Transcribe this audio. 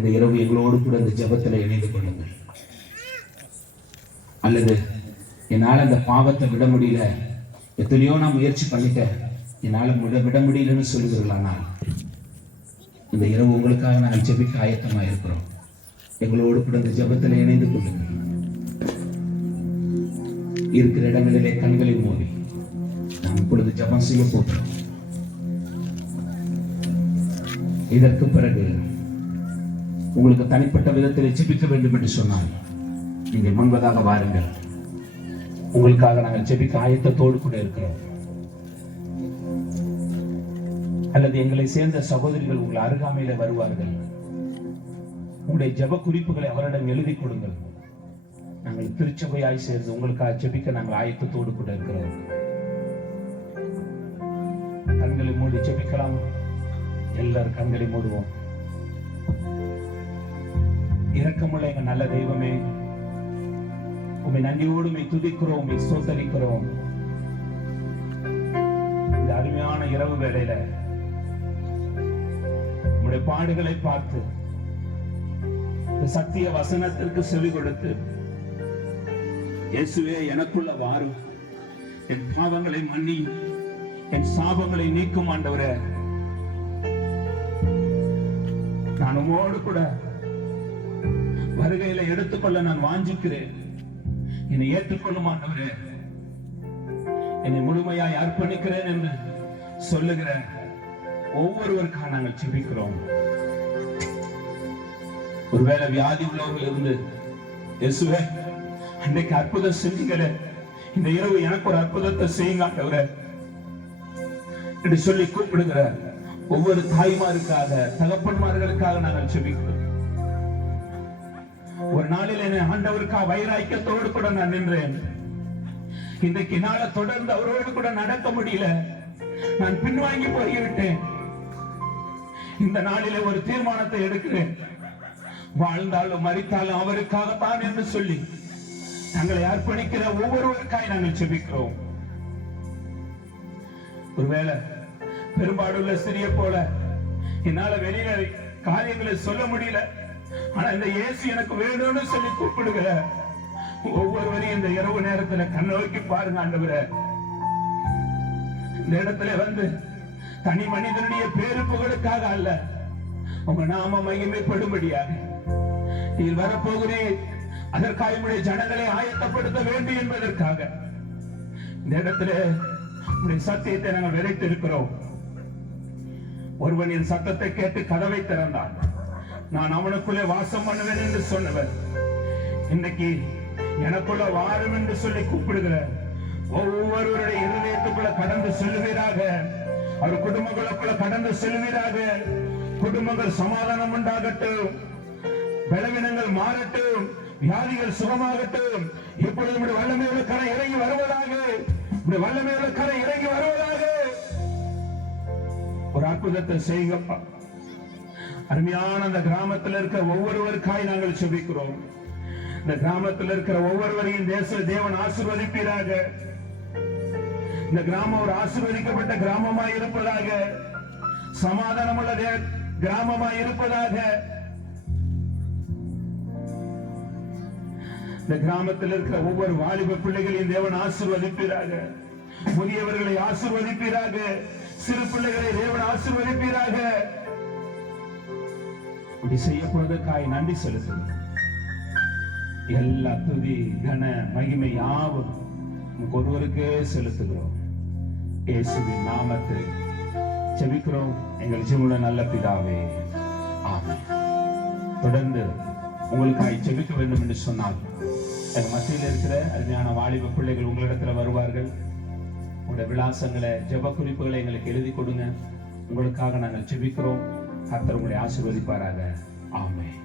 இந்த இரவு எங்களோடு கூட இந்த ஜெபத்தில் இணைந்து கொள்ளுங்கள். அல்லது என்னால் அந்த பாவத்தை விட முடியல, எத்தனையோ நான் முயற்சி பண்ணிட்டேன், என்னால் விட முடியலன்னு சொல்லுவீர்களானால் இந்த இரவு உங்களுக்காக நாங்கள் ஜெபிக்க ஆயத்தமாக இருக்கிறோம். எங்களோடு கூட இந்த ஜெபத்தில் இணைந்து கொள்ளுங்கள். இருக்கிற இடங்களிலே கண்களை மூடி நாம் இப்பொழுது ஜெபம் செய்ய போகிறோம். இதற்கு பிறகு உங்களுக்கு தனிப்பட்ட விதத்தில் ஜெபிக்க வேண்டும் என்று சொன்னால் நீங்கள் முன்பதாக வாருங்கள். உங்களுக்காக நாங்கள் ஜெபிக்க ஆயத்தத்தோடு கூட இருக்கிறோம். அல்லது எங்களை சேர்ந்த சகோதரிகள் உங்கள் அருகாமையில வருவார்கள். உங்களுடைய ஜெப குறிப்புகளை அவரிடம் எழுதி கொடுங்கள். நாங்கள் திருச்சபையாய் சேர்ந்து உங்களுக்காக ஜெபிக்க நாங்கள் ஆயத்தத்தோடு கூட இருக்கிறோம். கண்களை மூடி ஜெபிக்கலாம். எல்லாரும் கண்களை மூடுவோம். இரக்கமுள்ள எங்க நல்ல தெய்வமே, உம்மை நன்றியோடு உம்மை துதிக்கிறோம், உம்மை ஸ்தோத்தரிக்கிறோம். இந்த அருமையான இரவு வேளையில உம்முடைய பாடுகளை பார்த்து சத்திய வசனத்திற்கு செவி கொடுத்து, இயேசுவே எனக்குள்ள வாரும், என் பாவங்களை மன்னி, என் சாபங்களை நீக்கும் ஆண்டவரே. நான் உம்மோடு கூட வருகையில எடுத்துக்கொள்ள நான் வாஞ்சிக்கிறேன். என்னை ஏற்றுக்கொள்ளும் ஆண்டவரே, என்னை முழுமையாய் அர்ப்பணிக்கிறேன் என்று சொல்லுகிற ஒவ்வொருவருக்காக நாங்கள் ஜெபிக்கிறோம். ஒருவேளை வியாதி உள்ளவர்கள் இருந்து, இயேசுவே அன்றைக்கு அற்புதம் செஞ்சீங்களே, இந்த இரவு எனக்கு ஒரு அற்புதத்தை செய்யுங்க ஆண்டவரே என்று சொல்லி கூப்பிடுகிற ஒவ்வொரு தாய்மாருக்காக, தகப்பன்மார்களுக்காக நாங்கள் ஜெபிக்கிறோம். ஒரு நாளில் என்னை ஆண்டவருக்காக வைராக்கியத்தோடு கூட நான் நின்றேன். இன்றைக்கு நாளை தொடர்ந்து அவரோடு கூட நடக்க முடியல, நான் பின்வாங்கி போய்விட்டேன். இந்த நாளிலே ஒரு தீர்மானத்தை எடுக்கிறேன். வாழ்ந்தாலும் மரித்தாலும் அவருக்காகத்தான் என்று சொல்லி தங்களை அர்ப்பணிக்கிற ஒவ்வொருவருக்காய் நாங்கள் ஜெபிக்கிறோம். ஒருவேளை பெரும்பாடுள்ள சிறிய போல என்னால வெளியில காரியங்களை சொல்ல முடியல, ஆனா இந்த இயேசு எனக்கு வேணும்னு சொல்லி கூப்பிடுகிற ஒவ்வொருவரையும் இந்த இரவு நேரத்துல கண்ணோக்கி பாருங்க ஆண்டவரே. இந்த இடத்துல வந்து தனி மனிதனுடைய பேரு புகழுக்காக அல்ல, உங்க நாம மகிமைப்படும்படியாக நீர் வரப்போகிறேன், அதற்காக உங்களுடைய ஜனங்களை ஆயத்தப்படுத்த வேண்டும் என்பதற்காக இந்த இடத்துல உங்களுடைய சத்தியத்தை நாங்கள் விதைத்து இருக்கிறோம். ஒருவனின் சத்தத்தை கேட்டு கதவை திறந்தான், நான் அவனுக்குள்ளே வாசம் பண்ணுவேன் என்று சொன்னவர் இன்னைக்கு எனக்குள்ள வாரும் என்று சொல்லி கூப்பிடுகிற ஒவ்வொருவருடைய இருதயத்துக்குள்ள கடந்து செல்வீராக. அவர் குடும்பங்களுக்குள்ள கடந்து செல்வீராக. குடும்பங்கள் சமாதானம் உண்டாகட்டும், பலவீனங்கள் மாறட்டும், வியாதிகள் சுகமாகட்டும். இப்பொழுது வல்லமையுள்ள கரை இறங்கி வருவதாக, வல்லமையுள்ள கரை இறங்கி வருவதாக. ஒரு அற்புதத்தை செய்யுங்கப்பா. அருமையான அந்த கிராமத்தில் இருக்கிற ஒவ்வொருவருக்காய் நாங்கள் ஜெபிக்கிறோம். இந்த கிராமத்தில் இருக்கிற ஒவ்வொருவரையும் தேவன் ஆசீர்வதிப்பீராக. இந்த கிராமம் ஒரு ஆசீர்வதிக்கப்பட்ட கிராமமாய் இருப்பதாக, சமாதானமுள்ள கிராமமாய் இருப்பதாக. இந்த கிராமத்தில் இருக்கிற ஒவ்வொரு வாலிப பிள்ளைகளையும் தேவன் ஆசீர்வதிப்பீராக. முதியவர்களை ஆசீர்வதிப்பீராக. சிறு பிள்ளைகளை தேவன் ஆசீர்வதிப்பீராக. இப்படி செய்யப்படுவதற்காய் நன்றி செலுத்துகிறோம். எல்லா துதி கன மகிமை யாவும் ஒருவருக்கே செலுத்துகிறோம். இயேசுவின் நாமத்தில் ஜெபிக்கிறோம் எங்கள் ஜீவனுள்ள நல்ல பிதாவே, ஆமென். தொடர்ந்து உங்களுக்காய் ஜெபிக்க வேண்டும் என்று சொன்னால் எங்கள் மத்தியில் இருக்கிற அருமையான வாலிப பிள்ளைகள் உங்களிடத்துல வருவார்கள். உங்களுடைய விலாசங்களை, ஜெப குறிப்புகளை எங்களுக்கு எழுதி கொடுங்க. உங்களுக்காக நாங்கள் ஜெபிக்கிறோம். கர்த்தர் உங்களை ஆசீர்வதிப்பாராக. ஆமென்.